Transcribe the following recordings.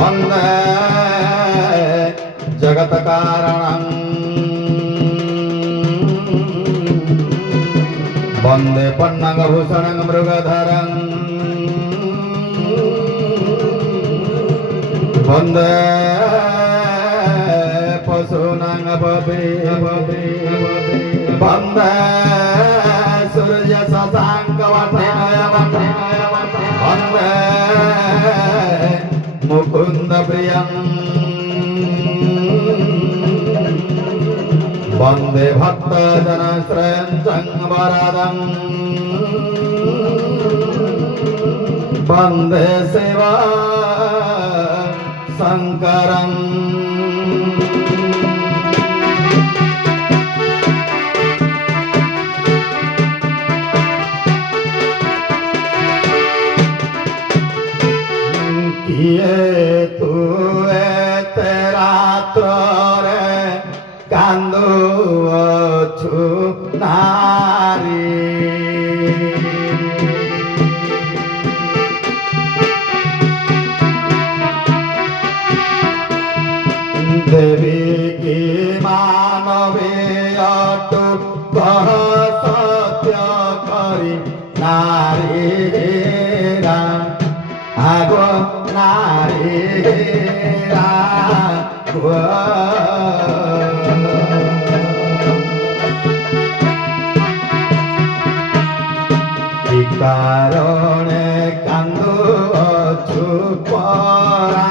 वन्दे जगत्कारणं वन्दे पन्नगभूषणं मृगधरं वन्दे पशूनां पते वन्दे सूर्यशशाङ्कवर्धनं वन्दे मुकुंद प्रियं वन्दे भक्तजनश्रेयं वरदं वन्दे शिवा शङ्करम् तू तेरा त्रोरे कांदो छु नारी देवी की मानवी अटु कह सत्य करी नारी आगो नारी कारणे कांदु अछु परा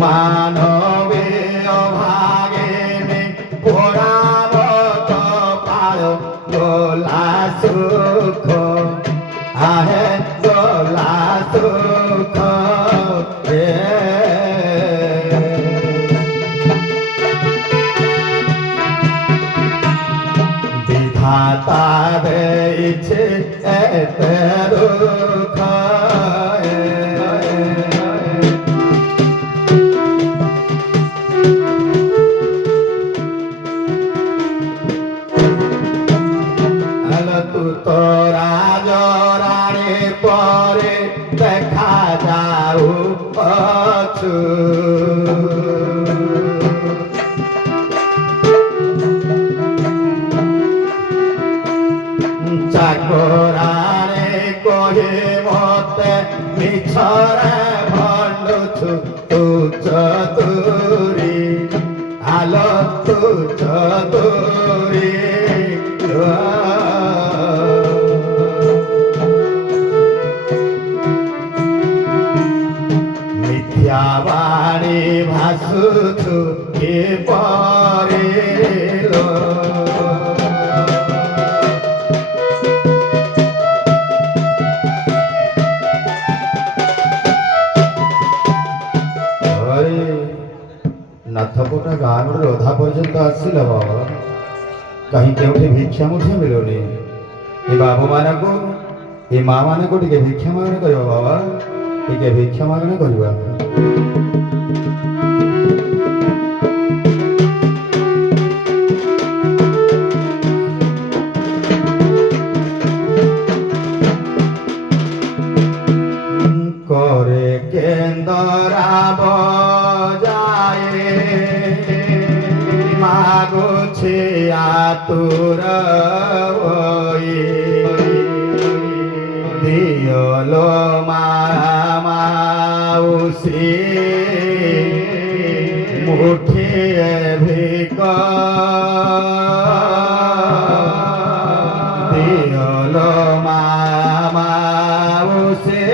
मानवे अभागे पुराण पायो गोला सुख आहे गोला सुख विधाता देइछे एते दुख चाकोराने कोहे मोते मिछरे भंडुछु तू चतुरी आलो तू चतुरी मिथ्यावाणी भासुछु के परेलो नाथकोटा गाँव रधा पर्यंत आसला बाबा कहीं के भिक्षा मुठे मिलुनी ये बाबू मान को ये माँ मान को टे भिक्षा मागणे कर बाबा टे भिक्षा मागणे करवा আতুর দিয়লো মাউসি মুঠিয়ে ভিক দিয়লো মাউসি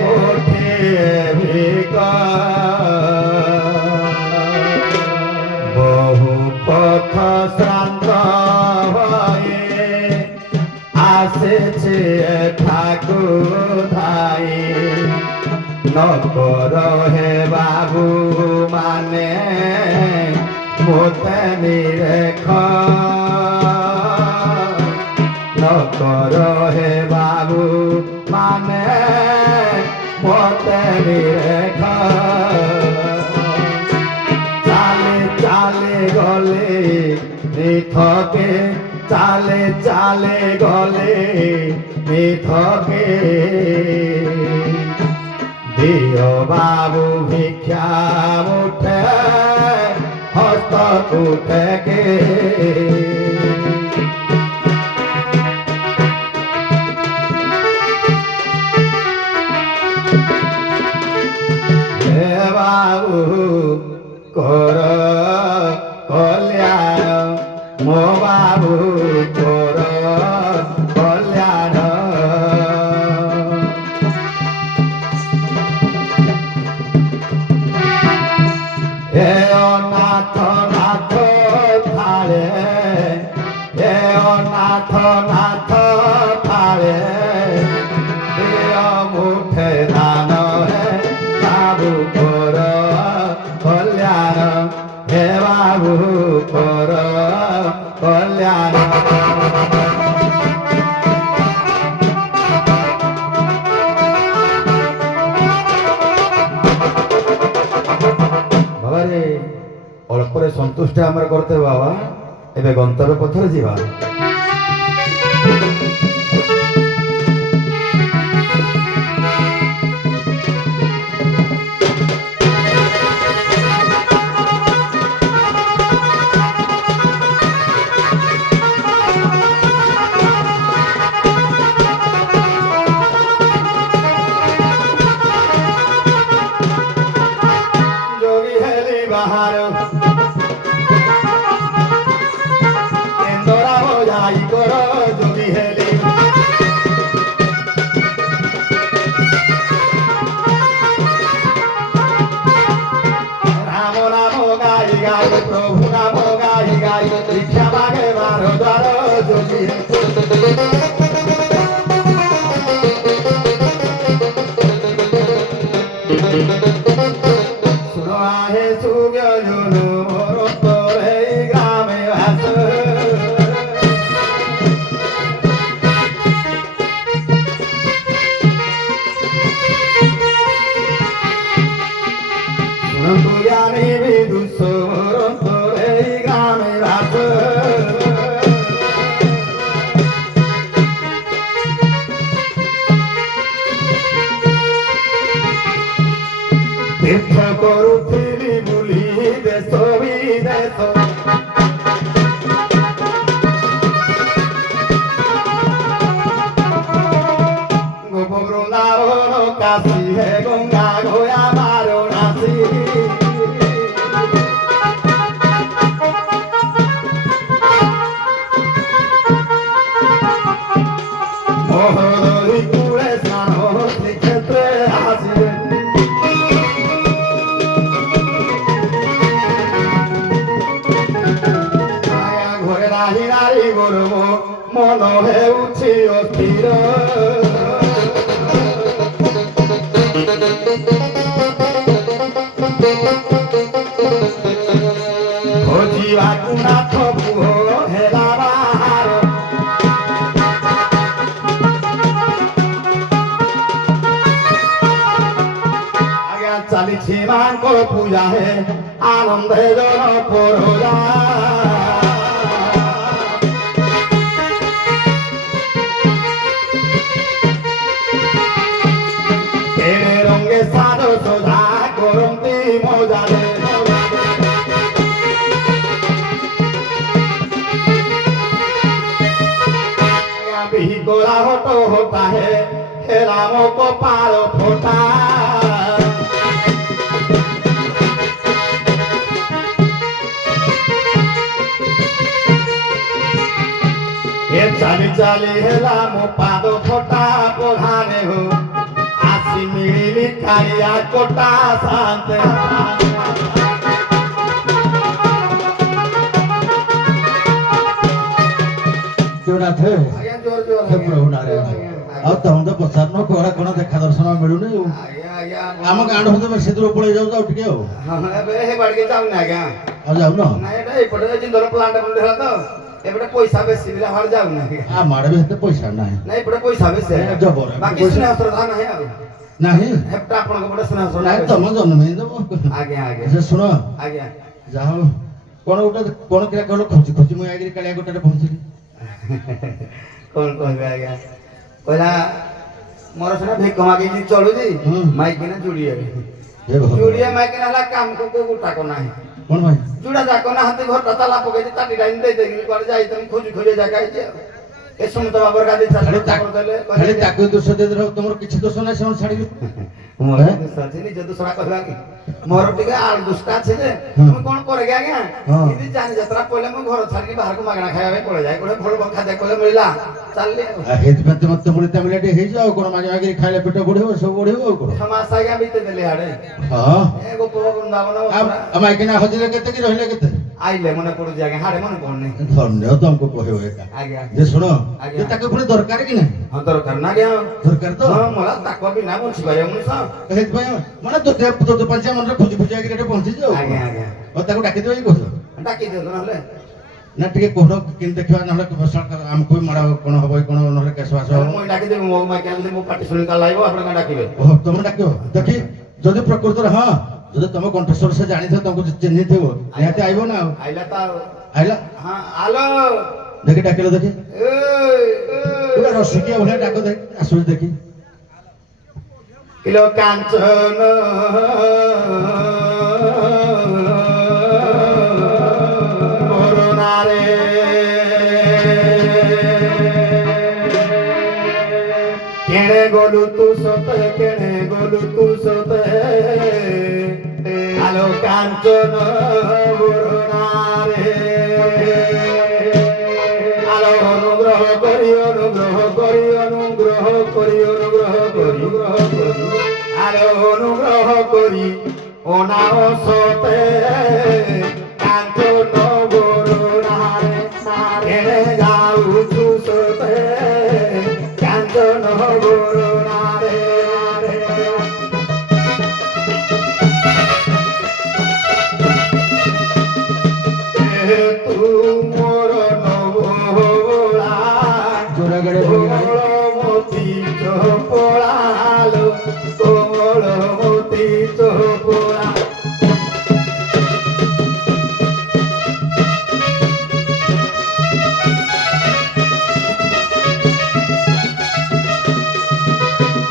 মুঠিয়ে ভিক বহু পথ শ্রান্ত হয়ে আসেছে ঠাকুর ধাই নকর হে বাবু মানে মোতে নিরেখ নকর হে বাবু মানে মোতে নিরেখ চালে চালে গলে নিথকে চালে চালে গলে নিথকে দিও বাবু ভিক্ষা মুঠে হস্ত কুঠেকে হে বাবু কর কল্যাণ মো বাবু কর কল্যাণ হে নাথ নাথ থালে হে নাথ নাথ থালে হে মুঠে দান হে বাবু কর কল্যাণ হে বাবু কর কল্যাণ বাবারে অল্পরে সন্তুষ্ট আমার করতে বাবা এবে গন্তব্য পথরে ଯିବା যোগী হেলি বাহার কেন্দ্রা যাই কর যোগী হেলি রাম নাম গাই গাই প্রভু নাম গাই গাই ভিক্ষা মাগে বার দ্বার যোগী শুনো আহে সুগজনু মোর তোরে গ্রামে ভাস শুনো জানি বিদুষ মোর তোরে গ্রামে ভাস তীর্থ করুথিলি বুলি দেশ বিদেশ গোপ বৃন্দাবন কাশী হে গঙ্গা গোয়া বারাণসী মহোদয় কুলে স্নান শ্রীক্ষেত্রে আসিবে ঘরে নাহি নারী গর্ব মন হেউছি অস্থির ଖୋଜିବାକୁ ନାଥ ପୁଅ ହେଲା ବାହାର ଆଜ୍ଞା ଚାଲିଛି ମାଙ୍କ ପୂଜା ହେ ଆନନ୍ଦେ ଜନ ପରଜା তেরে রঙে সাদ সোজা করন্তি মজারে बिगोला होता है हे रामों को पारो फोटा ये चाली चाली है रामो पादो फोटा पोधाने हो आसी मिली कालिया कोटा शांत जोड़ा थे प्रभु नारायण ଆଉ ତମ ତ ପଚାରୁନ କୋହଳା କଣ ଦେଖା ଦର୍ଶନ ମିଳୁନି ଆମ ଗାଁଠୁ ହତେ ବେଶୀ ଦୂର ପଳେଇ ଯାଉଛ ଆଉ ଟିକେ ଆଉ ଏବେ ହେ ବାଡ଼ିକେ ଯାଉନି ଆଜ୍ଞା ଆଉ ଯାଉନ ନାଇଁ ଏଟା ଏପଟେ ଜିନ୍ଦଲ ପ୍ଲାଣ୍ଟ ଖଣ୍ଡେ ହେଲା ତ ଏପଟେ ପଇସା ବେଶୀ ବିଲା ହାଡ଼ ଯାଉନି ଆମ ଆଡ଼େ ବି ଏତେ ପଇସା ନାହିଁ ନାଇଁ ଏପଟେ ପଇସା ବେଶୀ ଜବର ବାକି ସ୍ନେହ ଶ୍ରଦ୍ଧା ନାହିଁ ଆଉ ନାହିଁ ହେପଟା ଆପଣଙ୍କ ପଟେ ସ୍ନେହ ଶ୍ରଦ୍ଧା ନାଇଁ ତମ ଜନ୍ମେଇ ଦେବ ଆଜ୍ଞା ଆଜ୍ଞା ସେ ଶୁଣ ଆଜ୍ଞା ଯାହା ହଉ କଣ ଗୋଟେ କଣ କିରା କହିଲ ଖୋଜି ଖୋଜି ମୁଁ ଆଗରେ କାଳିଆ ଗୋଟାରେ ପହଞ୍ଚିଲି କଣ କହିବେ ଆଜ୍ଞା କହିଲା ମୋର ସିନା ଭିକ ମାଗିକି ଚଳୁଛି ମାଇକିନା ଯୁଡ଼ିଏ ଯୁଡ଼ିଏ ମାଇକିନା ହେଲା କାମକୁ କୋଉ ଗୋଟାକ ନାହିଁ କଣ ଭାଇ ଯୁଡ଼ା ଯାକ ନାହାନ୍ତି ଘରଟା ତାଲା ପକେଇଛି ତାଟି ଟାଇମ୍ ଦେଇଦେଇକି କୁଆଡ଼େ ଯାଇଥିଲି ଖୋଜି ଖୋଜି ଜାଗା ହେଇଛି ଆଉ ଏ ସୁମନ୍ତ ବାବର ଗାଦି କରିଦେଲେ ଖାଲି ତାକୁ ଦୋଷ ଦେଇଦେଲ ତମର କିଛି ଦୋଷ ନାହିଁ ସେମାନେ ଛାଡ଼ିବେ ମୋର ଦୋଷ ଅଛି ନିଜ ଦୋଷଟା କହିବା କି ମୋର ଟିକେ ଆଳୁ ଦୁଷ୍ଟା ଅଛି ଯେ ମୁଁ କଣ କରେ କି ଆଜ୍ଞା ଏମିତି ଜାନି ଯାତ୍ରା ପଇଲେ ମୁଁ ଘର ଛାଡ଼ିକି ବାହାରକୁ ମାଗଣା ଖାଇବା ପାଇଁ ପଳେଇ ଯାଏ ଗୋଟେ ଭଲ ଖାଦ୍ୟ କଲେ ମିଳିଲା ଚାଲିଲି ହେଇଥିପାଇଁ ମତେ ମୁଳିତା ମିଳିଟା ହେଇଯାଉ ଆଉ କଣ ମାଗି ମାଗିରି ଖାଇଲେ ପେଟ ବଢିବ ସବୁ ବଢିବ ଆଉ କଣ ସମାଜ ଆଜ୍ଞା ବିତେଇ ଦେଲେ ଆଡେ ହଁ ଏ ଗୋପ ବୃନ୍ଦାବନ ମାଇକିନା ହଜିଲେ କେତେ କି ରହିଲେ କେତେ ଆଇଲେ ମନେ ପଡୁଛି ଆଜ୍ଞା ହାଡେ ମନେ ପଡୁନି ଧନ୍ୟ ତମକୁ କହିବ ଏକା ଆଜ୍ଞା ଯେ ଶୁଣ ଯେ ତାକୁ ପୁଣି ଦରକାର କି ନାହିଁ ହଁ ଦରକାର ନା ଆଜ୍ଞା ଦରକାର ତ ହଁ ମୋର ତାକୁ ବିନା ବଞ୍ଚି ପାରିବ ମଣିଷ ସେଇଥିପାଇଁ ମାନେ ତୋତେ ପାଞ୍ଚ ମନରେ ଖୋଜି ଖୋଜି ଆଗରେ ଏଠି ପହଞ୍ଚିଛି ଆଉ ଆଜ୍ଞା ଆଜ୍ଞା ଆଉ ତାକୁ ଡାକିଦେବ କି କହୁଛ ଡାକି ଦିଅନ୍ତୁ ନହେଲେ ନା ଟିକେ କୋହ କେମିତି ଦେଖିବା ନହେଲେ ଆମକୁ ବି ମାଡ଼ କଣ ହବ କଣ ନହେଲେ କେଶ ବାସ ହବ ମୁଁ ଡାକିଦେବି ମୋ ମାଇକି ଆଣିଲେ ମୋ ପାଟି ଶୁଣି କାଲ ଲାଗିବ ଆପଣ କାଇଁ ଡାକିବେ ଓହୋ ତମେ ଡାକିବ ଦେଖି ଯଦି ପ୍ରକୃତରେ ହଁ ଯଦି ତମ କଣ୍ଠସ୍ୱର ସେ ଜାଣିଥିବ ତମକୁ ଚିହ୍ନିଥିବ ନିହାତି ଆଇବ ନା ଆଉ ଆଇଲା ତ ଆଇଲା ହଁ ଆଲୋ ଦେଖି ଡାକିଲ ଦେଖି ପୁରା ରସିକିଆ ଭଳିଆ ଡାକ ଦେଖି ଆସୁଛି ଦେଖି କିଲୋ କାଞ୍ଚନ କରୁଣାରେ କେଣେ গলু তু সতে কেণে গলু তু সতে আলো কাঞ্চন বরুণারে আলো অনুগ্রহ করি অনুগ্রহ করি অনুগ্রহ করি অনুগ্রহ করি আলো অনুগ্রহ করি অনাও সতে কাঞ্চন বরুণারে কেণে যাউছু সতে কাঞ্চন বরুণারে তু মোর নবলা কোমলমতি চপড়ালো কোমলমতি চপড়া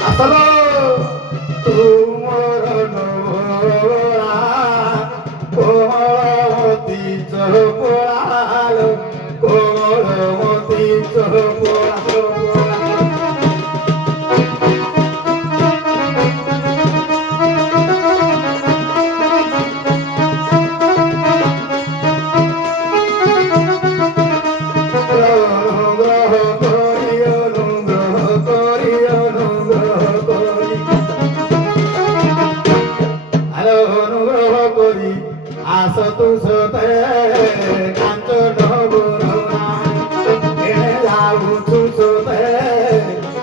আসলো তুমর নবলা কোমলমতি চপড়ালো কোমলমতি চপড়া আস তু সতে কাঞ্চন বরুণারে কেণে যাউছু সতে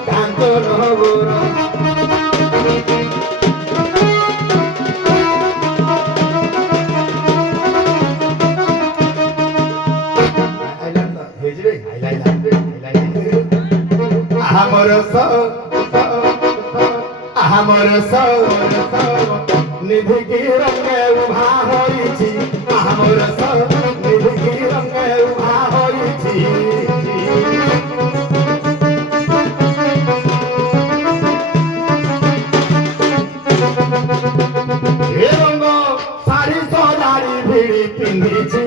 কাঞ্চন আমার নিধি কি রঙে উভা হইছি আমার নিধি কি রঙে উভা হইছি এ রঙ শাড়ি সজাড়ি ভিড়ি পিন্ধিছি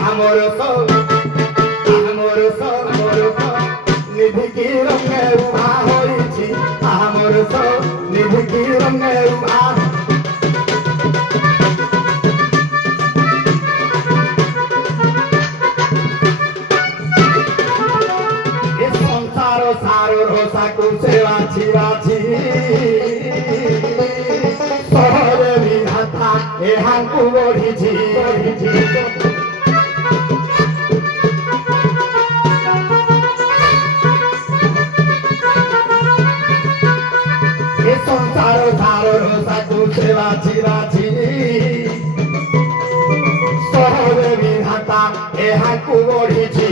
আমার রঙে উহা এ সংসার সার রসাকু সে বাছি বাছি সহরে বিধাতা এহাଙ୍କୁ বঢ়িছি এ সংসার সার রসাকু সে বাছি বাছি সহরে বিধাতা এহাଙ୍କୁ বঢ়িছি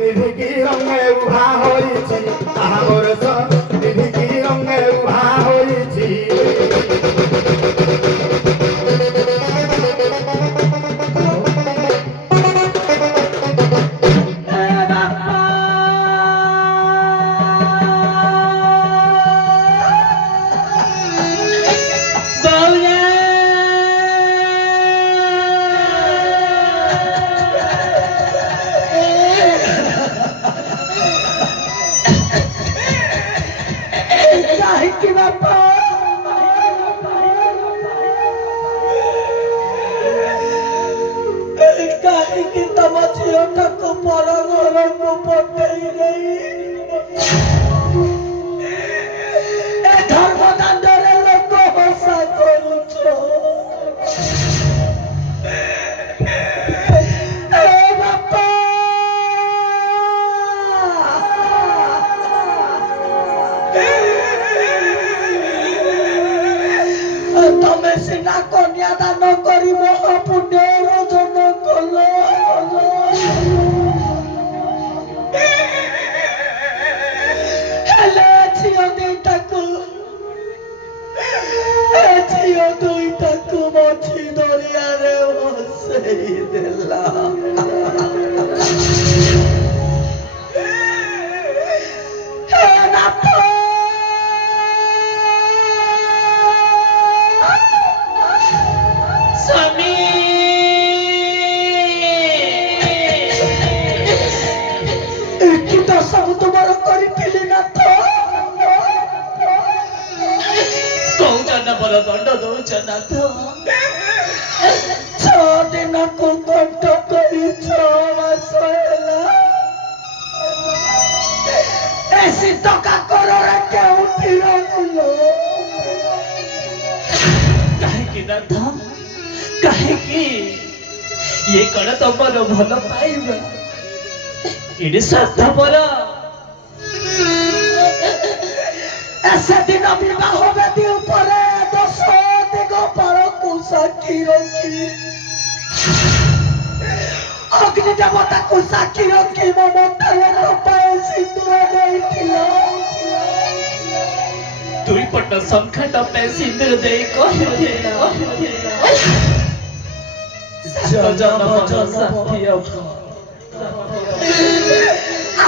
নিধি কি রঙে উভা হয়েছি আমার নিধি কি রঙে উভা হয়েছি କାହିଁକି ତମ ଝିଅଟାକୁ ପର ଘରକୁ ପଠେଇ ଦେଇ ଏ ଧର୍ମଦାଣ୍ଡରେ ଲୋକ ହସା କରୁଛ ଏ ବାପା ତମେ ସିନା କନ୍ୟାଦାନ କରିବ ପୁଣ୍ୟର ଜନ କଲ ହେଲେ ଝିଅ ଦୁଇଟାକୁ ମଝି ଦରିଆରେ ଭସେଇ ଦେଲା ହେ ନାଥ ସ୍ୱାମୀ କି ଦଶକୁ ତୁମର କରିଥିଲି ନାଥ କହୁଛ ନା ବର ଦଣ୍ଡ ଦଉଛ ନାଥ 6 ଦିନକୁ ଦଣ୍ଡ କରି 6 ମାସ ହେଲା ଏ ଶୀତ କାକରରେ କେଉଁଠି ରହିଲ କାହିଁକି ନାଥ କାହିଁକି ଇଏ କଣ ତମର ଭଲ ପାଇବା ଏଠି ସ୍ୱାର୍ଥପର ସେଦିନ ବିବାହ ବେଦୀ ଉପରେ 10 ଦିଗ ପାଳକୁ ସାକ୍ଷୀ ରଖି ଅଗ୍ନି ଦେବତାକୁ ସାକ୍ଷୀ ରଖି ମୋ ମଥାରେ କପାଳ ସିନ୍ଦୁର ଦେଇଥିଲ ଦୁଇ ପଟ ଶଙ୍ଖା ଟପେ ସିନ୍ଦୁର ଦେଇ କହିଥିଲ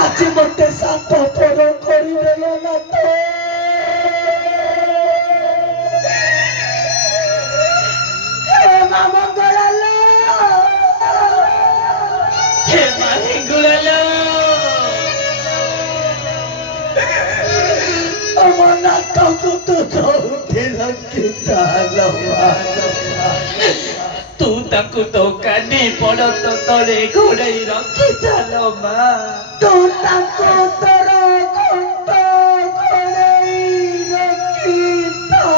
ଆଜି ମତେ ସାପ ପର କରିଦେଲ ନାଥ ହେ ମା ମଙ୍ଗଳାଲ ହେ ମା ହିଙ୍ଗୁଳାଲ ମୋ ନାକକୁ ତୁ ଯୋଉଠି ରଖିଥାଲ ତୁ ତାକୁ ତ କାନି ପଡତ ତଳେ ଘୋଡେଇ ରଖିଥାଲ ମା ତୁ ତାକୁ ତୋର ଘଣ୍ଟ ଘୋଡେଇ ରଖିଥା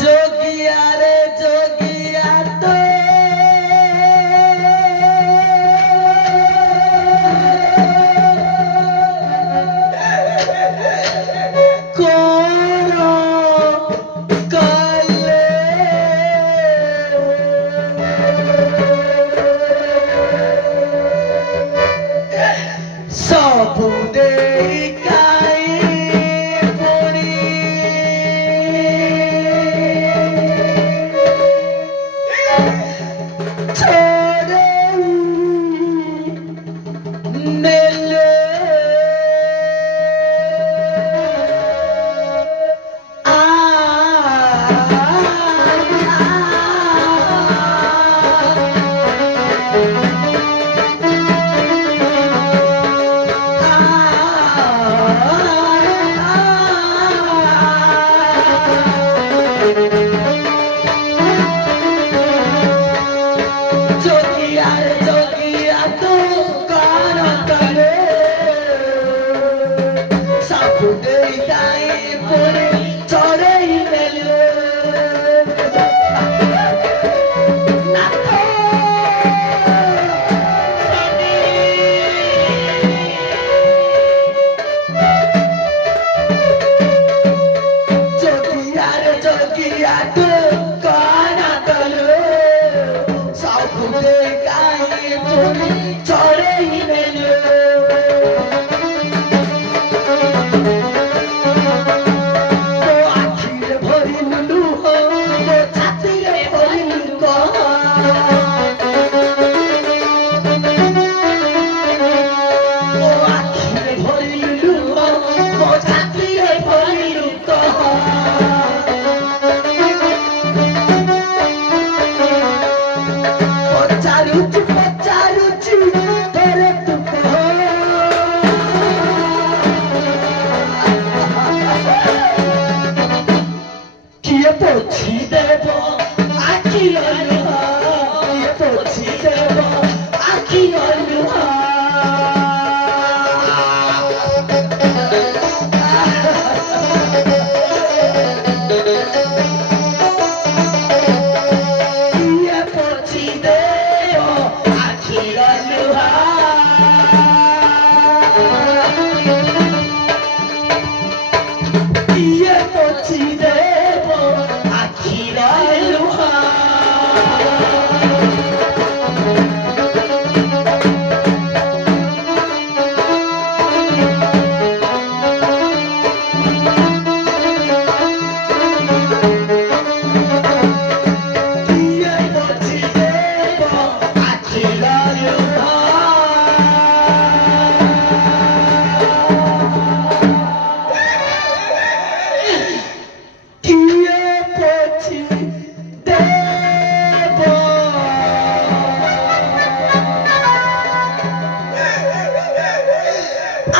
जोगिया रे जोगिया तो कौन ଚଢ଼େଇ ନେଲେ ମୋ ଆଖିରେ ଭରିଲୁ ଲୁହ ମୋ ଛାତିରେ ଭରିଲୁ କହ ମୋ ଆଖିରେ ଭରିଲୁ ଲୁହ ମୋ ଛାତିରେ ଭରିଲୁ କହ ପଚାରୁଛି ଥରେ ତୁ କହ କିଏ ପୋଛି ଦେବ ଆଖିର ଲୁହ କିଏ ପୋଛି ଦେବ ଆଖିର ଲୁହ କିଏ ପୋଛି ଦେବ ଆଖିର ଲୁହ କିଏ ପୋଛି ଦେବ ଆଖିର ଲୁହ କିଏ ପୋଛି ଦେବ ଆଖିର ଲୁହ କିଏ ପୋଛି ଦେବ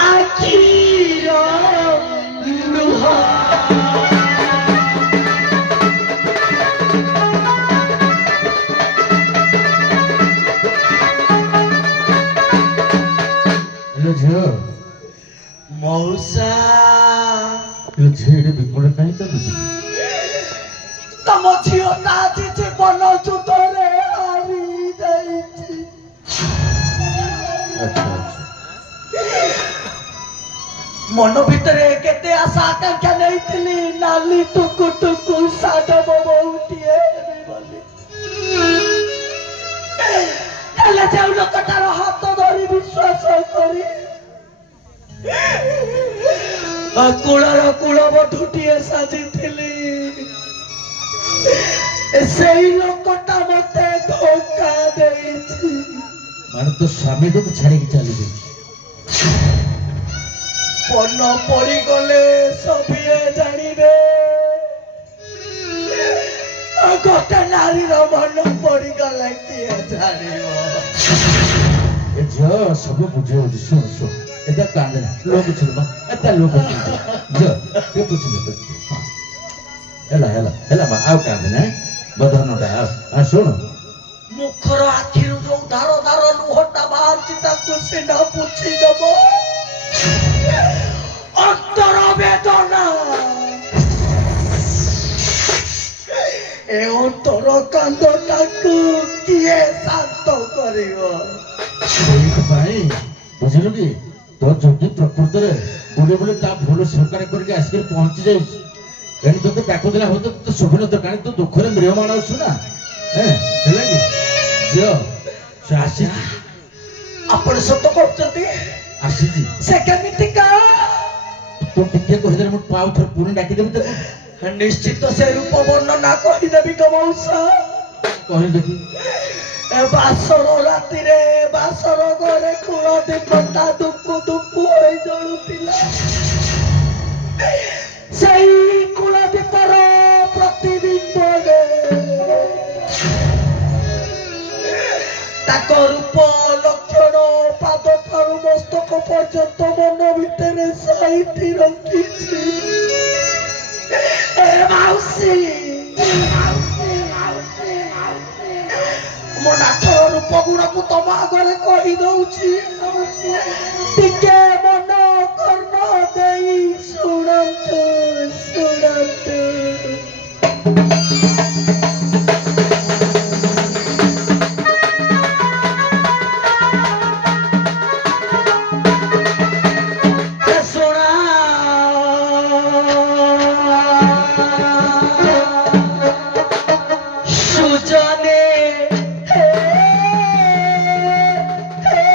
ଆଖିର ଲୁହ ହେଲେ ଝିଅ ମଉସା ହେଲେ ଝିଅ ଏଠି ବିକଳ କାହିଁ କାନ୍ଦୁଛୁ ତମ ଝିଅ ତା ଆଜି ଜୀବନ ଯୁଦ୍ଧରେ ହାରି ଯାଇଛି ଆଚ୍ଛା ମନ ଭିତରେ କେତେ ଆଶା ଆକାଂକ୍ଷା ନେଇଥିଲି ନାଲି ଟୁକୁ ଟୁକୁ ସାଧବ ବୋହୂଟିଏ ହେବି ବୋଲି ହେଲେ ଯେଉଁ ଲୋକଟାର ହାତ ଧରି ବିଶ୍ୱାସ କରି କୂଳର କୂଳବଧୂଟିଏ ସାଜିଥିଲି ସେଇ ଲୋକଟା ମତେ ଧୋକା ଦେଇଛି ମାନେ ତୋ ସ୍ୱାମୀ ତୋତେ ଛାଡ଼ିକି ଚାଲିଯାଇଛି ପନ ପଡ଼ିଗଲେ ସଭିଏ ଜାଣିବେ ଗୋଟେ ନାରୀର ମନ ପଡ଼ିଗଲେ କିଏ ଜାଣିବ ଏ ଝିଅ ସବୁ ବୁଝିଯାଉଛି ଶୁଣ ଶୁଣ ଏଟା କାନ୍ଦେ ନା ଲୋକ ଛିଡ଼ ଏଟା ଲୋକ ଝିଅ ଟିକେ ବୁଝିଲେ ହେଲା ହେଲା ହେଲା ମା ଆଉ କାନ୍ଦେ ନା ବଧନଟା ଆଉ ଶୁଣ ମୁଖର ଆଖିରୁ ଯୋଉ ଧାର ଧାର ଲୁହଟା ବାହାରୁଛି ତାକୁ ସିନା ପୋଛିଦବ ଅନ୍ତର ବେଦନା ଏ ଅନ୍ତର କାନ୍ଦଟାକୁ କିଏ ଶାନ୍ତ କରିବ ସେଇଥିପାଇଁ ବୁଝିଲୁ କି ତୋ ଯୋଗୀ ପ୍ରକୃତରେ ବୁଲି ବୁଲି ତା ଭୁଲ ସ୍ୱୀକାର କରିକି ଆସିକି ପହଞ୍ଚି ଯାଇଛି ଏଣୁ ତୋତେ ଡାକୁଥିଲା ହଉ ତୋତେ ଶୁଭିନଥିବ କାରଣ ତୁ ଦୁଃଖରେ ମ୍ରିୟମାଣ ଅଛୁ ନା ହେଲା କି ଝିଅ ସେ ଆସିଛି ଆପଣ ସତ କରୁଛନ୍ତି ଆସିଛି ସେ କେମିତିକା ତୁ ଟିକେ କହିଦେଲେ ମୁଁ ଆଉ ଥରେ ପୁଣି ଡାକିଦେବି ତାକୁ ନିଶ୍ଚିତ ସେ ରୂପ ବର୍ଣ୍ଣନା କହିଦେବି ତ ମଉସା କହିଲି ଦେଖି ଏ ବାସର ରାତିରେ ବାସର ଘରେ କୂଳ ଦୀପଟା ଦୁକୁ ଦୁକୁ ହୋଇ ଜଳୁଥିଲା ସେଇ କୂଳ ଦୀପର ପ୍ରତିବିମ୍ବରେ ତାଙ୍କ ରୂପ ଲକ୍ଷଣ ପାଦ ଠାରୁ ମସ୍ତକ ପର୍ଯ୍ୟନ୍ତ ମନ ଭିତରେ ସାଇତି ରଖିଛି ଏ ମାଉସୀ ମୋ ନାଚର ରୂପ ଗୁଣକୁ ତମ ଆଗରେ କହିଦଉଛି ଟିକେ ମନ କର୍ଣ୍ଣ ଦେଇ ଶୁଣନ୍ତୁ ଶୁଣନ୍ତୁ সুজনে হে হে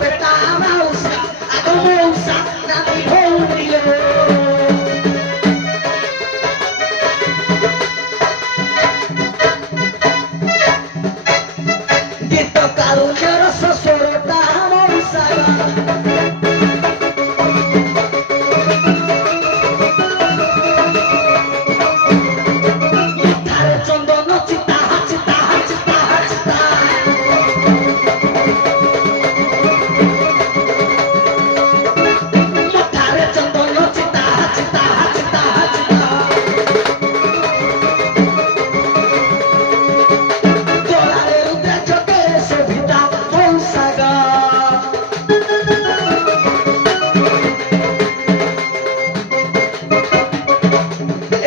পেটা মাউসা আগো মৌসা নাতি ভৌনিয়ে গীত কারুণের শ্বশুরটা মৌসা চন্দন চিতা চিতা চিতা চিতা মাথারে চন্দন চিতা চিতা চিতা চিতা তোলারে রুদ্রে চোখে শোভিতা মৌসাগা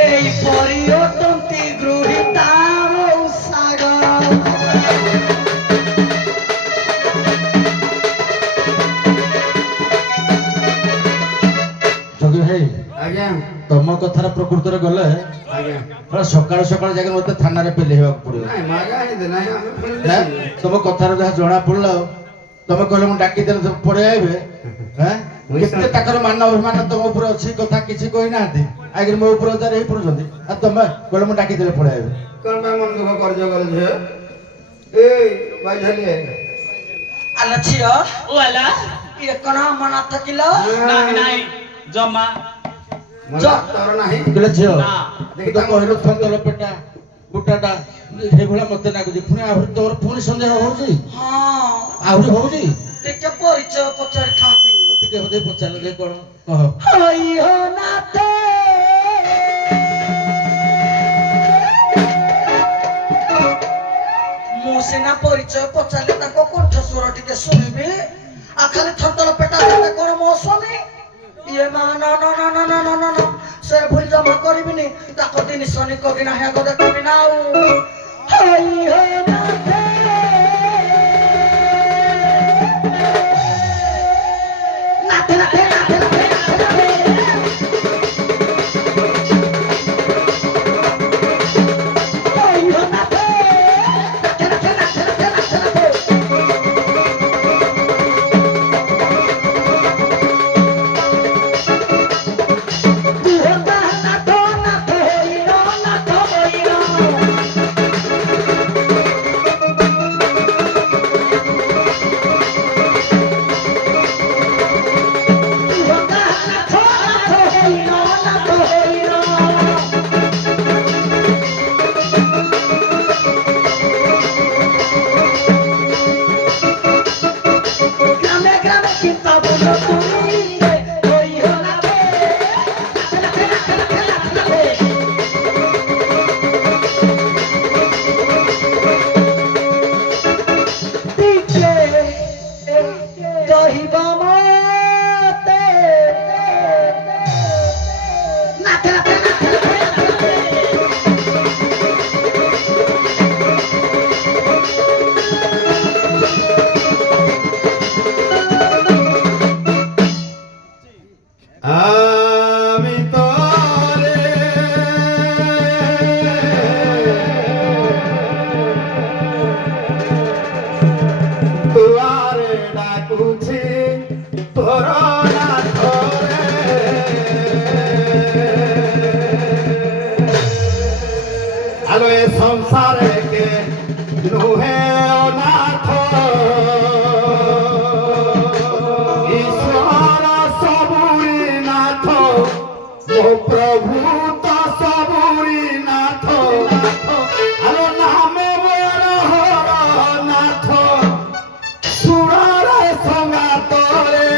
এই পরিয়তন্তি গৃহীতা মৌসাগা যোগী ভাই ଆଜ୍ଞା ତମ କଥାର ପ୍ରକୃତରେ ଗଲେ ଆଜ୍ଞା ପୁରା ସକାଳୁ ସକାଳୁ ଯାଇକି ମତେ ଥାନାରେ ପେଲି ହେବାକୁ ପଡିବ ନାଇଁ ମାଗା ହେଇଦେ ନାଇଁ ଆମେ ନା ଫେରିଲେ ତମ କଥାରୁ ଯାହା ଜଣା ପଡିଲା ତମେ କହିଲେ ମୁଁ ଡାକିଦେଲେ ସବୁ ପଳେଇ ଆଇବେ ହେଁ କେତେ ତାଙ୍କର ମାନ ଅଭିମାନ ତମ ଉପରେ ଅଛି କଥା କିଛି କହିନାହାନ୍ତି ଆଗରେ ମୋ ଉପରେ ଉଦାର ହେଇ ପଡୁଛନ୍ତି ଆଉ ତମେ କହିଲେ ମୁଁ ଡାକିଦେଲେ ପଳେଇ ଆଇବେ କଣ ପାଇଁ ମନ ଦୁଃଖ କରିଛ କଲେ ଝିଅ ଏଇ ଭାଇ ଝାଲିଆ ଆଲ ଝିଅ ওয়ালা ଇଏ କଣ ଅମନାଥ କିଲ ନାହିଁ ନାହିଁ ଜମା ମଲା ତୋର ନାହିଁ କହିଲେ ଝିଅ ନା। ତୁ ତ କହିଲୁ ଥନ୍ତଲ ପେଟା ବୁଟାଟା ସେଇଭଳିଆ ମତେ ଲାଗୁଛି ପୁଣି ଆହୁରି ତୋର ପୁଣି ସନ୍ଦେହ ହଉଛି ହଁ ଆହୁରି ହଉଛି ଟିକେ ପରିଚୟ ପଚାରିଥାନ୍ତି ଟିକେ ବୋଧେ ପଚାରିଲେ ଯେ କଣ କହ ହଇହ ନାଥ ମୁଁ ସିନା ପରିଚୟ ପଚାରିଲେ ତାଙ୍କ କଣ୍ଠସ୍ୱର ଟିକେ ଶୁଣିବି ଆଉ ଖାଲି ଥନ୍ତଲ ପେଟା ଦେଲେ କଣ ମୋ ସ୍ୱାମୀ ଇଏ ମା ନା ନା ନା ନା ନା ନା ନା ନା ସେ ଭୁଲ ଜମା କରିବିନି ତାଙ୍କ ଜିନିଷ ନିକବି ନାହିଁ ଆଗ ଦେଖିବି ନା ଆଉ ହଇହ ନାଥ ନାଥ ନାଥ ନାଥ ନାଥ গ্রামে গ্রামে চিন্তা বলো তুমি ওই হলা কহিবা মতে নাথে নাথে নাথে নাথে আমি তোরে তুয়ারে ডাকুছি তোর না তোরে আলো এ সংসারে কে নুহে অনাথ ঈশ্বর সবুরি নাথ ও প্রভু তো সবুরি নাথ আলো নামে বড় হর নাথ সুরার সঙ্গাতরে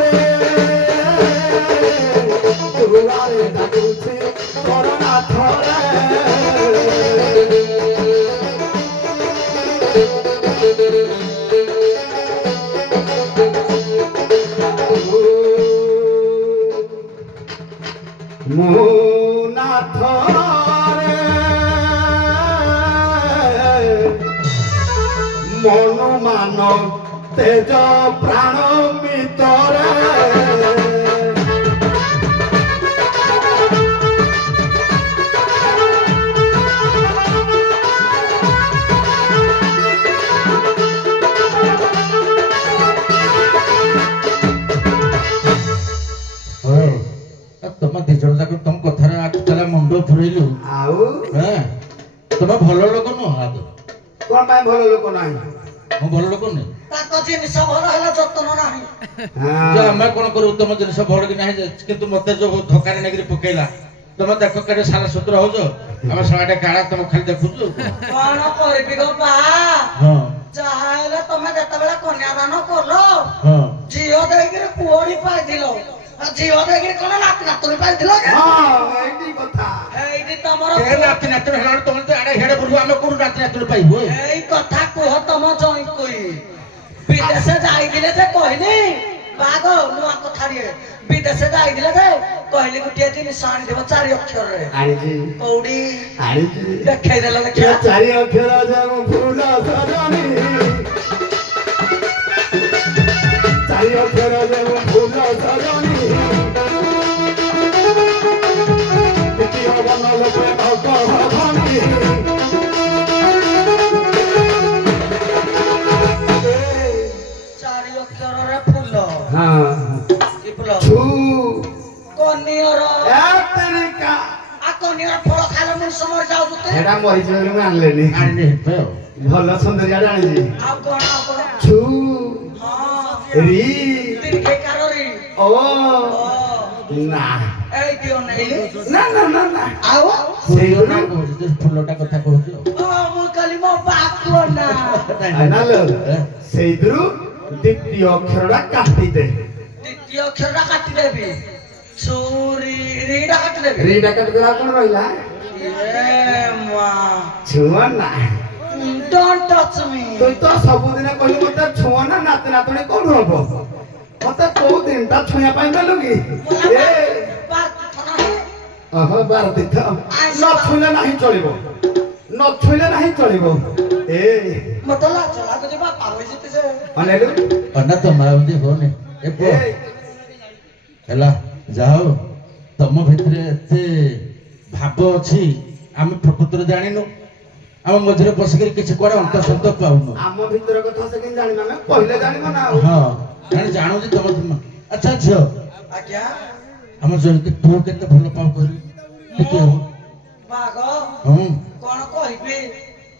রে দুয়ারে ডাকুছে করনাথ রে মুনাথ রে মন মান তেজ প্রাণ মিতরে ତମ ଦି ଜଣ ଯାକ ତମ କଥାରେ ଆଖି ମୁଣ୍ଡ ପୁରେଇଲୁ ଆଉ ତମେ ଭଲ ଲୋକ ନୁହଁ ଆଦ କଣ ପାଇଁ ଭଲ ଲୋକ ନାହିଁ ମୁଁ ଭଲ ଲୋକ ନୁହେଁ ତାଙ୍କ ଜିନିଷ ଭଲ ହେଲା ଯତ୍ନ ନାହିଁ ଯେ ଆମେ କଣ କରୁ ତମ ଜିନିଷ ଭଲ କି ନାହିଁ ଯେ, କିନ୍ତୁ ମତେ ଯୋଉ ଧୋକାରେ ନେଇକିରି ପକେଇଲା ତମେ ଦେଖ କେତେ ସାରା ସୂତ୍ର ହଉଛ ଆମେ ସାଙ୍ଗେ କାଣା ତମ ଖାଲି ଦେଖୁଛୁ କଣ କରିବି ଗୋ ବା ହଁ ଯାହା ହେଲେ ତମେ ଯେତେବେଳେ କନ୍ୟାଦାନ କଲ ହଁ ଝିଅ ଦେଇକିରି ପୁଅଣି ପାଇଥିଲ ଝିଅ ଦେଇକିରି କଣ ନାତି ନାତୁଣୀ ପାଇଥିଲ କି? ଏଇଟି କଥା ଏଇଠି ତମର ଏ ନାତି ନାତୁଣୀ ହେଲା ତମେ ତ ଆଡେ ହେଡେ ବୁଲୁ ଆମେ କୋଉଠୁ ନାତି ନାତୁଣୀ ପାଇବୁ ଏଇ କଥା କୁହ ତମ ଜଇଁକୁ ବିଦେଶ ଯାଇଥିଲେ ଯେ କହିଲି ବାଗ ନୂଆ କଥାଟିଏ ବିଦେଶ ଯାଇଥିଲେ ଯେ କହିଲି ଗୋଟିଏ ଜିନିଷ ଆଣିଥିବ 4 ଅକ୍ଷରରେ ଆଣିଛି କୋଉଠି ଆଣିଛି ଦେଖେଇଦେଲ ଦେଖିବା 4 ଅକ୍ଷର ଯେଉଁ ଫୁଲ ସଜନି 4 ଅକ୍ଷର ଯେଉଁ ଫୁଲ ସଜନି ଦ୍ୱିତୀୟ ବନ ଲୋକେ ଭଗବଧନି 4 ଅକ୍ଷରରେ ଫୁଲ କି ଫୁଲ ଛୁ କନିଅର ଏତେରିକା କନିଅର ଫଳ ଖାଇଲେ ମଣିଷ ମରି ଯାଉଛି ଏଟା ମରିଯିବ ବୋଲି ମୁଁ ଆଣିଲେନି ଆଣିନି ହେବେ ଆଉ ଭଲ ସୁନ୍ଦରିଆଟା ଆଣିଛି ଆଉ କଣ ଛୁ ହଁ ରି ଦୀର୍ଘିକାର ରି ଓ ଓ ନା ଏଇ ଦିଅ ନେଇଲି ନା ନା ନା ନା ଆଉ ଫୁଲଟା କହୁଛୁ ଯେ ଫୁଲଟା କଥା କହୁଛୁ ମୁଁ କାଲି ମୋ ବାପ ନା ଆନାଲ ସେଇଥିରୁ ଦ୍ୱିତୀୟ ଅକ୍ଷରଟା କାଟିଦେ ଦ୍ୱିତୀୟ ଅକ୍ଷରଟା କାଟିଦେବି ଛୁରୀ ରିଟା କାଟିଦେବି ରିଟା କାଟିଦେବା କଣ ରହିଲା ଛୁଆ ନା ଡୋଣ୍ଟ ଟଚ୍ ମି তুই তো ସବୁଦିନ କହିଲୁ ମତେ ଛୁଆ ନା ନାତି ନାତୁଣୀ କୋଉଠୁ ହବ ମତେ କୋଉ ଦିନଟା ଛୁଇଁବା ପାଇଁ ଦେଲୁ କି ଓହୋ ବାର ତୀର୍ଥ ନ ଛୁଇଁଲେ ନାହିଁ ଚଳିବ ନ ଛୁଇଁଲେ ନାହିଁ ଚଳିବ ଏ ମତେ ଲାଜ ଲାଗୁଛି ବାପା ହୋଇଯିବି ଯେ ଅନେଇଲୁ ଅନା ତ ମାଉନ୍ତି ହଉନି ଏ ପୁଅ ହେଲା ଯାହା ହଉ ତମ ଭିତରେ ଏତେ ଭାବ ଅଛି ଆମେ ପ୍ରକୃତରେ ଜାଣିନୁ ଆମ ମଝିରେ ବସିକିରି କିଛି କୁଆଡେ ଅନ୍ତଃଶବ୍ଦ ପାଉନୁ ଆମ ଭିତର କଥା ସେ କେମିତି ଜାଣିବା ଆମେ କହିଲେ ଜାଣିବ ନା ଆଉ ହଁ କାରଣ ଜାଣୁଛି ତମ ଆଚ୍ଛା ଝିଅ ଆଜ୍ଞା ଆମ ଜୟନ୍ତୀ ତୁ କେତେ ଭଲ ପାଉ କହିଲୁ ଟିକେ ହଉ ବାଘ ହଁ କଣ କହିବି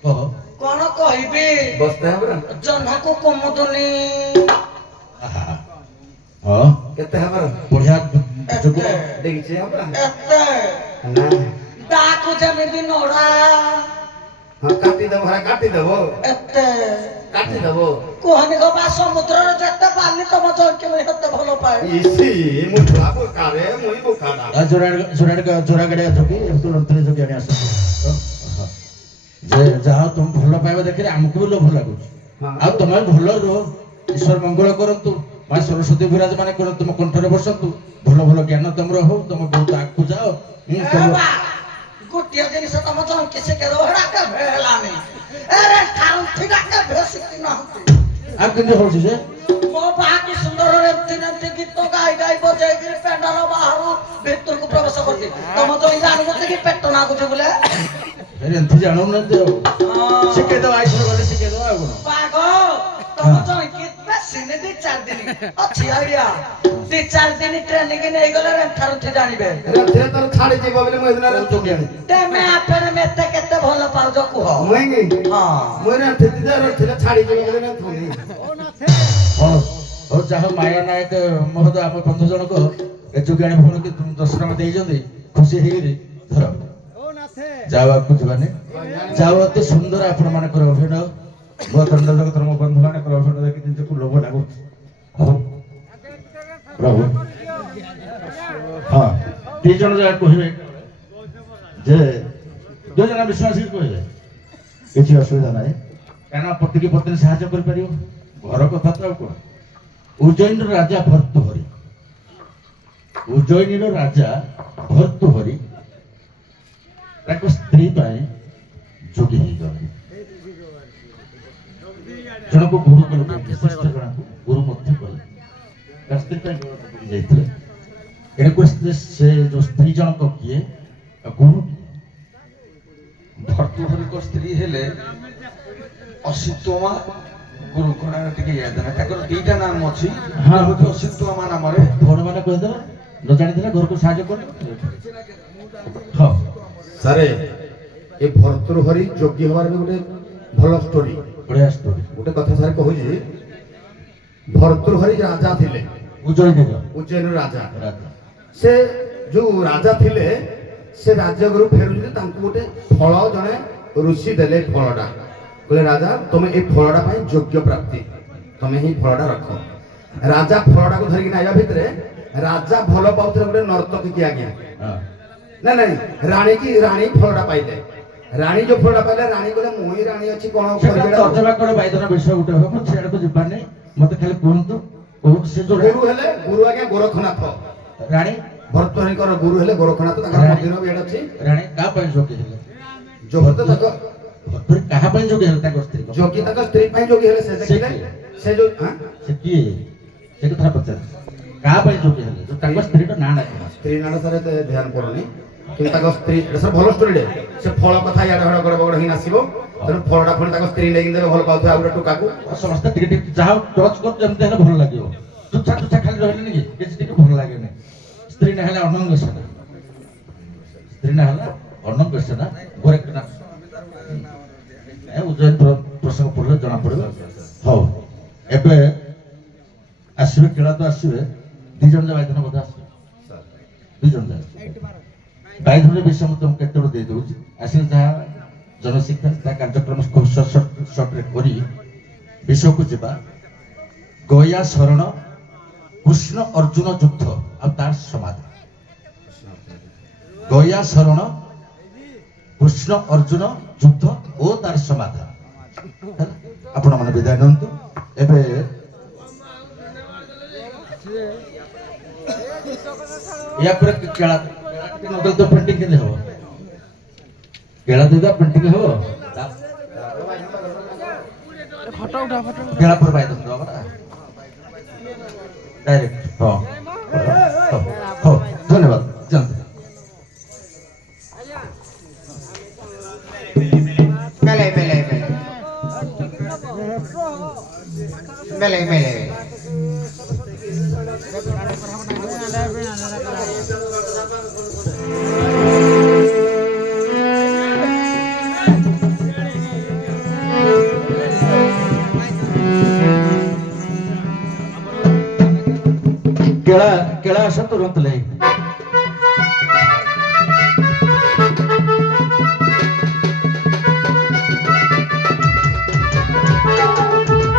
କହ କଣ କହିବି ବସ୍ତେ ହେବ ନା ଜହ୍ନକୁ କୁମୁଦୁନି ଆହା। ହଁ କେତେ ହେବ ବଢିଆ ଯୁଗ ଦେଖିଛି ହେବ ଏତେ ନା ତାକୁ ଯେମିତି ନୋଡା ହଁ କାଟିଦେବ ହେରା କାଟିଦେବ ଏତେ କାଟିଦେବ କୁହନି ଗୋ ବା ସମୁଦ୍ରରେ ଯେତେ ବାଲି ତମ ଜଇକି ସେତେ ଭଲ ପାଏ ଇସି ମୁଁ ଛୁଆ ବୋକାରେ ମୁଇଁ ବୋକାଟା ଜୋରା ଗାଡି ଯୋଗି ତୁରନ୍ତରେ ଯୋଗି ଆଣି ଆସନ୍ତୁ ଯେ ଯାହା ତମ ଭଲ ପାଇବା ଦେଖିଲେ ଆମକୁ ବି ଲୋଭ ଲାଗୁଛି ଆଉ ତମେ ଭଲ ରୁହ ଈଶ୍ୱର ମଙ୍ଗଳ କରନ୍ତୁ ମା ସରସ୍ୱତୀ ବିରାଜମାନ କରନ୍ତୁ ତୁମ କଣ୍ଠରେ ବସନ୍ତୁ ଭଲ ଭଲ ଜ୍ଞାନ ତମର ହଉ ତମ ବହୁତ ଆଗକୁ ଯାଅ ଗୋଟିଏ ଜିନିଷ ତମ ଜଇକି ଶିଖେଇ ଦବ ହେଟା କେବେ ହେଲାନି ଏରେ ଠାରୁଠି କେବେ ଶିଖି ନାହାନ୍ତି ଆଉ କେମିତି ହଉଛି ଯେ ମୋ ବାହା କି ସୁନ୍ଦର ଏମିତି ଗୀତ ଗାଇ ଗାଇ ବଜେଇକିରି ପେଣ୍ଡାର ବାହାରୁ ଭିତରକୁ ପ୍ରବେଶ କରୁଛି ତମ ଜଇ ଜାଣିଛନ୍ତି କି ପେଟ ନାଗୁଛି ବୋଲେ ଏମିତି ଜାଣୁନାହାନ୍ତି ଆଉ ଶିଖେଇଦବ ଆଇଥର ଗଲେ ଶିଖେଇଦବ ଆଉ କଣ ବାଘ ତମ ଜଇକି ବେଶୀ ନି 2-4 ଦିନ ଅଛି ଆଇଡିଆ 2-4 ଦିନ ଟ୍ରେନିଂ ନେଇଗଲେ ରେଣ୍ଠାରୁଠି ଜାଣିବେ ରେଥରେ ତୋର ଛାଡି ଯିବ ବୋଲି ମୁଁ ଏଦିନ ଯୋଗି ଆଣି ତେମେ ଆପଣ ମେତେ କେତେ ଭଲ ପାଉଛ କୁହ ମୁଇଁ କି ହଁ ମୁଇଁ ରେଥରେ ରେଥରେ ଛାଡି ଯିବ ବୋଲି ନା ଥୁନି ହଉ ହଉ ଯାହା ମାୟା ନାୟକ ମହୋଦୟ ଆମ ବନ୍ଧୁ ଜଣକ ଏ ଯୋଗାଣୀ ଭଉଣୀ ଦର୍ଶନ ଦେଇଛନ୍ତି ଖୁସି ହେଇକିରି ଧର ଯାଉ ଆଗକୁ ଯିବାନି ଯାଉ ଅତି ସୁନ୍ଦର ଆପଣ ମାନଙ୍କର ଅଭିନୟ ମୋ ଦଣ୍ଡ ଜଗତର ମୋ ବନ୍ଧୁ ମାନଙ୍କର ଅଭିନୟ ଦେଖି ନିଜକୁ ଲୋଭ ଲାଗୁଛି ହଉ ପ୍ରଭୁ ହଁ ଦି ଜଣ ଯାକ କହିବେ ଯେ ଦୁଇ ଜଣ ବିଶ୍ୱାସୀ କହିବେ କିଛି ଅସୁବିଧା ନାହିଁ କାରଣ ପତିକି ପତ୍ନୀ ସାହାଯ୍ୟ କରିପାରିବ ଘର କଥା ତ ଆଉ କଣ ଉଜ୍ଜୟିନୀର ରାଜା ଭର୍ତ୍ତୃହରି ଉଜ୍ଜୟିନୀର ରାଜା ଭର୍ତ୍ତୃହରି ତାଙ୍କ ସ୍ତ୍ରୀ ପାଇଁ ଯୋଗୀ ହେଇଗଲେ ଜଣକୁ ଗୁରୁ କଲେ ବିଶିଷ୍ଟ ଜଣକୁ ଗୁରୁ ମଧ୍ୟ କଲେ ତା ସ୍ତ୍ରୀ ପାଇଁ ଯୋଗୀ ଯାଇଥିଲେ ଏଣୁକୁ ସେ ଯୋଉ ସ୍ତ୍ରୀ ଜଣକ କିଏ ଗୁରୁ ଭର୍ତ୍ତୃହରିଙ୍କ ସ୍ତ୍ରୀ ହେଲେ ଅସିତମା ଗୁରୁ କଣା ଟିକେ ୟାଦ ନା ତାଙ୍କର ଦିଟା ନାମ ଅଛି ହଁ। ଗୋଟେ ଅସିତମା ନାମରେ ଭୋଟ ମାନେ କହିଦେବା ନ ଜାଣିଥିଲେ ଘରକୁ ସାହାଯ୍ୟ କଲେ ହଁ ସାରେ ଏ ଭର୍ତ୍ତୃହରି ଯୋଗୀ ହବାର ବି ଗୋଟେ ଭଲ ଷ୍ଟୋରି ବଢିଆ ଷ୍ଟୋରି ଗୋଟେ କଥା ସାର୍ କହୁଛି ଭର୍ତ୍ତୃହରି ରାଜା ଥିଲେ ଉଜ୍ଜୟିନୀର ଉଜ୍ଜୟିନୀର ରାଜା ରାଜା ସେ ଯୋଉ ରାଜା ଥିଲେ ସେ ରାଜ୍ୟଗୃହ ଫେରୁଛନ୍ତି ତାଙ୍କୁ ଗୋଟେ ଫଳ ଜଣେ ଋଷି ଦେଲେ ଫଳଟା କହିଲେ ରାଜା ତମେ ଏଇ ଫଳଟା ପାଇଁ ଯୋଗ୍ୟ ପ୍ରାପ୍ତି ତମେ ହିଁ ଫଳଟା ରଖ ରାଜା ଫଳଟାକୁ ଧରିକି ନାଇବା ଭିତରେ ରାଜା ଭଲ ପାଉଥିଲେ ଗୋଟେ ନର୍ତ୍ତକୀ ଆଜ୍ଞା ହଁ ନାଇଁ ନାଇଁ ରାଣୀ ଫଳଟା ପାଇଲେ ରାଣୀ ଯୋଉ ଫଳଟା ପାଇଲେ ରାଣୀ କହିଲେ ମୁଁ ହିଁ ରାଣୀ ଅଛି କଣ ସେଟା କରିବେ ତର୍ଜମା କର ବାଇଦନ ବିଷୟ ଗୋଟେ ହବ ମୁଁ ସିଆଡକୁ ଯିବାର ନାହିଁ ମତେ ଖାଲି କୁହନ୍ତୁ କୋଉଠି ସେ ଯୋଉ ଗୁରୁ ହେଲେ ଗୁରୁ ଆଜ୍ଞା ଗୋରଖନାଥ ରାଣୀ ଭର୍ତ୍ତୃହରିଙ୍କର ଗୁରୁ ହେଲେ ଗୋରଖନାଥ ତାଙ୍କର ମନ୍ଦିର ବି ଏଠି ଅଛି ରାଣୀ କାହା ପାଇଁ ଯୋଗୀ ହେଲେ ଯୋଗୀ ତ ତାଙ୍କ ଭର୍ତ୍ତୃହରି କାହା ପାଇଁ ଯୋଗୀ ହେଲେ ତାଙ୍କ ସ୍ତ୍ରୀ ଯୋଗୀ ତାଙ୍କ ସ୍ତ୍ରୀ ପାଇଁ ଯୋଗୀ ହେଲେ ସେ ଦେଖିଲେ ସେ ଯୋଉ ଆଁ? ସେ କିଏ ସେ କଥା ପଚାରେ କାହା ପାଇଁ ଯୋଗୀ ହେଲେ ଯୋଉ ତାଙ୍କ ସ୍ତ୍ରୀର ନାଁ ଡାକ ସ୍ତ୍ରୀ ନାଁଟା ସାର୍ ଏତେ ଧ୍ୟାନ ପଡୁନି କିନ୍ତୁ ତାଙ୍କ ସ୍ତ୍ରୀ ଏଟା ସାର୍ ଭଲ ଷ୍ଟୋରିଟେ ସେ ଫଳ କଥା ଇଆଡେ ହଡ଼ ଗଡ଼ ବଗଡ଼ ହେଇକି ଆସିବ ତେଣୁ ଫଳଟା ପୁଣି ତାଙ୍କ ସ୍ତ୍ରୀ ନେଇକି ଦେବେ ଭଲ ପାଉଥିବେ ଆଉ ଗୋଟେ ଟୋକାକୁ ସମସ୍ତେ ଟିକେ ଟିକେ ଯାହା ଟଚ୍ କରୁ ଯେମିତି ହେଲେ ଭଲ ଲାଗିବ ତୁଚ୍ଛା ତୁଚ୍ଛା ଖାଲି ରହିଲେନି କି କିଛି ଟିକେ ଭଲ ଲାଗେନି ସ୍ତ୍ରୀ ନା ହେଲା ଅନଙ୍ଗ ସେନା ସ୍ତ୍ରୀ ନା ହେଲା ଅନଙ୍ଗ ସେନା ଗୋରେଖନାଥ ଉଜ୍ଜୟିନୀ ପ୍ରସଙ୍ଗ ପଡ଼ିଲେ ଜଣା ପଡ଼ିବ ହଉ ଏବେ ଆସିବେ କେଳା ତ ଆସିବେ ଦି ଜଣ ଯାକ ବାଇଧନ ବୋଧେ ଆସିବେ ଦି ଜଣ ଯାକ ବାଇଧନ ବିଷୟ ମୁଁ ତମକୁ କେତେବେଳେ ଦେଇଦେଉଛି ଆସିଲେ ଯାହା ଜନଶିକ୍ଷା ତା କାର୍ଯ୍ୟକ୍ରମ ଖୁବ୍ ସର୍ଟରେ କରି ବିଷୟକୁ ଯିବା ଗୟା ଶରଣ କୃଷ୍ଣ ଅର୍ଜୁନ ଯୁଦ୍ଧ ଆଉ ତାର ସମାଧାନ ଗୟା ଶରଣ କୃଷ୍ଣ ଅର୍ଜୁନ ଯୁଦ୍ଧ ଓ ତାର ସମାଧାନ ଆପଣ ମାନେ ବିଦାୟ ନିଅନ୍ତୁ ଏବେ या पर केळा नोदल तो प्रिंटिंग केले हवं केळा देदा प्रिंटिंग हवं केळा पर बाय दो बरा डायरेक्ट हो हो धन्यवाद जानते मेले केळा केळा असं तुरंत लई